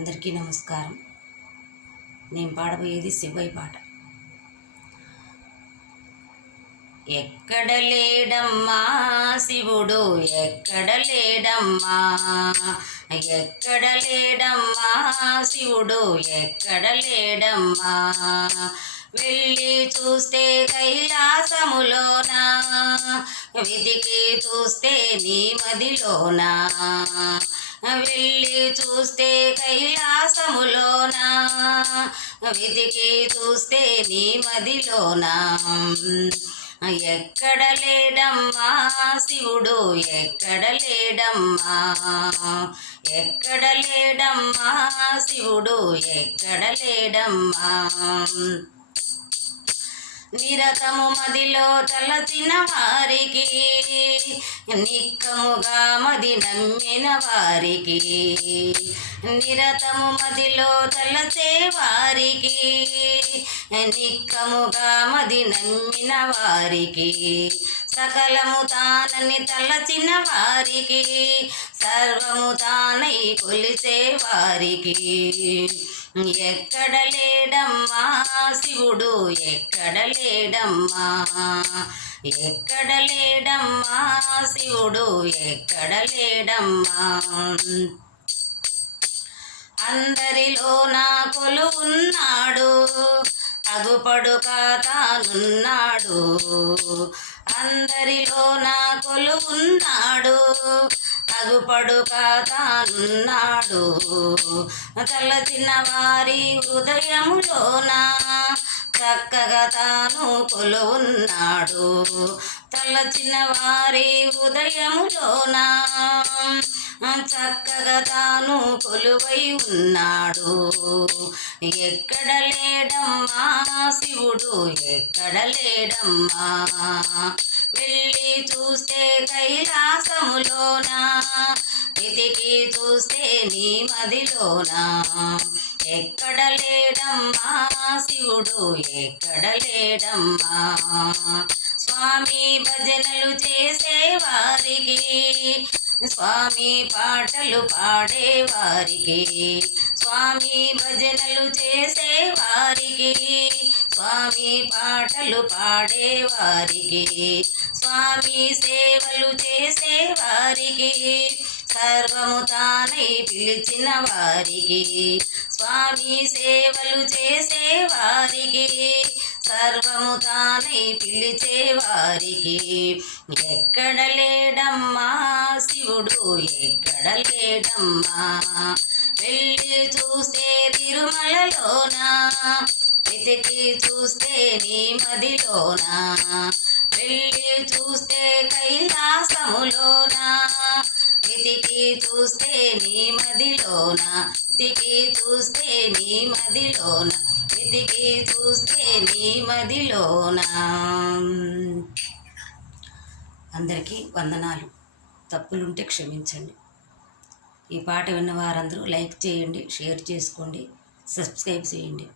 అందరికీ నమస్కారం. నేను పాడబోయేది శివయ్య పాట. ఎక్కడ లేడమ్మా శివుడు, ఎక్కడ లేడమ్మా, ఎక్కడ లేడమ్మా శివుడు, ఎక్కడ లేడమ్మా. వెళ్ళి చూస్తే కైలాసములోనా, వెతికి చూస్తే నీ మదిలోనా. వెళ్ళి చూస్తే కైలాసములోనా, వెతికి చూస్తే నీ మదిలోనా. ఎక్కడ లేడమ్మా శివుడు, ఎక్కడ లేడమ్మా, ఎక్కడ లేడమ్మా శివుడు, ఎక్కడ లేడమ్మా. నిరతము మదిలో తలచిన వారికి, నిక్కముగా మది నమ్మిన వారికి, నిరతము మదిలో తలచే వారికి, నిక్కముగా మది నమ్మిన వారికి, సకలము తానని తలచిన వారికి, సర్వము తానై కొలిచే వారికి. ఎక్కడ లేడమ్మా శివుడు, ఎక్కడ లేడమ్మా, ఎక్కడ లేడమ్మా శివుడు, ఎక్కడ లేడమ్మా. అందరిలో నా కొలువున్నాడు, అగుపడుక తానున్నాడు. అందరిలో నా కొలువున్నాడు, అగుపడుక తానున్నాడు. తలచిన వారి హృదయములోన చక్కగా తాను కొలువున్నాడు. తలచిన వారి హృదయములోన చక్కగా తాను కొలువై ఉన్నాడు. ఎక్కడ లేడమ్మా శివుడు, ఎక్కడ లేడమ్మా. వెళ్ళి చూస్తే కైలాసములోనా, వెతికి చూస్తే నీ మదిలోనా. ఎక్కడ లేడమ్మా శివుడు, ఎక్కడ లేడమ్మా. స్వామి భజనలు చేసే వారికి, స్వామి పాటలు పాడేవారికి, స్వామి భజనలు చేసే వారికి, స్వామి పాటలు పాడేవారికి, స్వామి సేవలు చేసే వారికి, సర్వము తానై పిలిచిన వారికి, స్వామి సేవలు చేసే వారికి, సర్వము తానై పిలిచే వారికి. ఎక్కడ లేడమ్మా శివుడు, ఎక్కడ లేడమ్మా. వెళ్ళి చూస్తే తిరుమలలోనా, వెతికి చూస్తే నీ మదిలోనా. వెళ్ళి చూస్తే కైలాసములోనా, వెతికి చూస్తే నీ మదిలోనా. వెతికి చూస్తే నీ మదిలోనా, వెతికి చూస్తే నీ మదిలోనా. అందరికీ వందనాలు. తప్పులుంటే క్షమించండి. ఈ పాట విన్న వారందరూ లైక్ చేయండి, షేర్ చేసుకోండి, సబ్స్క్రైబ్ చేయండి.